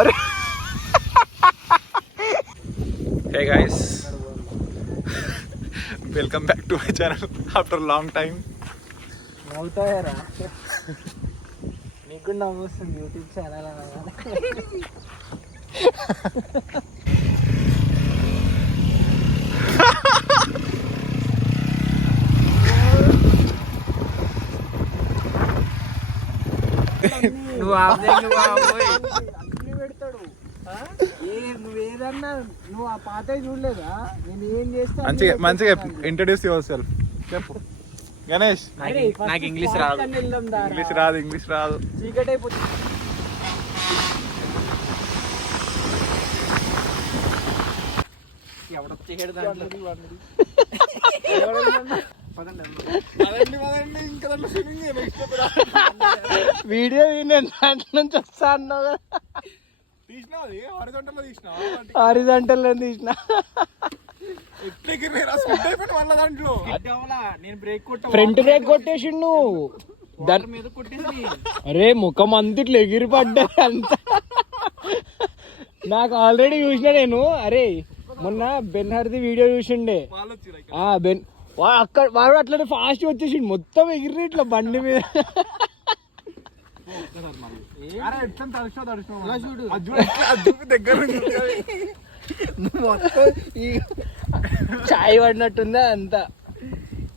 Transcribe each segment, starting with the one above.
అరే hey guys, welcome back to my channel after long time. అవుతాయారా నీకు నవ్వు వస్తుంది యూట్యూబ్ ఛానల్ నువ్వు పెడతాడు. నువ్వేదన్నా నువ్వు ఆ పాత చూడలేదా? నేను ఏం చేస్తా మంచిగా ఇంట్రడ్యూస్ యువర్ సెల్ఫ్ చెప్పు. గణేష్, నాకు ఇంగ్లీష్ రాదు. ఇంగ్లీష్ రాదు. చీకటి అయిపోతుంది. వీడియో దాంట్లో నుంచి వస్తా అన్నావు. హారిజాంటల్ తీసిన ఫ్రంట్ బ్రేక్ కొట్టేసిండు. అరే ముఖం అంత ఇట్లా ఎగిరి పడ్డా అంత. నాకు ఆల్రెడీ చూసిన నేను. అరే మొన్న బెన్హర్ది వీడియో చూసిండే. అక్కడ వాడు అట్లనే ఫాస్ట్ వచ్చేసిండు, మొత్తం ఎగిరి ఇట్లా బండి మీద. చాయ్ పడినట్టుందా అంతా.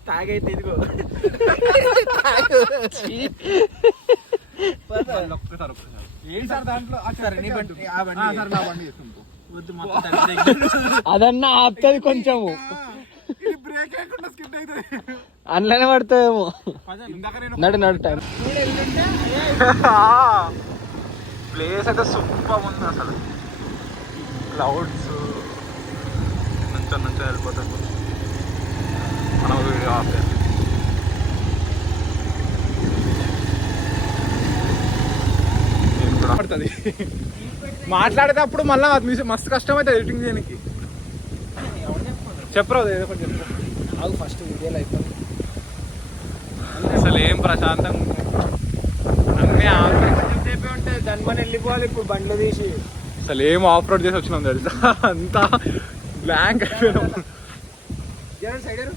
తాగైతే ఇదిగో అదన్నా ఆపుతుంది కొంచెము, అందులోనే పడుతుందేమో. నడు టైం. ప్లేస్ అయితే సూపర్ ఉంది అసలు. క్లౌడ్స్ నుంచి వెళ్ళిపోతాం. మనం వీడియో ఆపే పడుతుంది. మాట్లాడేటప్పుడు మళ్ళీ మస్తు కష్టం అవుతుంది ఎడిటింగ్ చేయడానికి. చెప్పరాదు ఏదో ఒకటి చెప్పరా. ఫస్ట్ వీడియోలో అయిపోయింది. అసలు ఏం ప్రశాంతంగా అన్నీ సేపే ఉంటాయి. దానిపైన వెళ్ళిపోవాలి. ఇప్పుడు బండ్లు తీసి అసలు ఏం ఆఫ్ రోడ్ చేసి వచ్చినాం తెలుసా. అంతా బ్లాంక్ అయిపోయినాం. సైడ్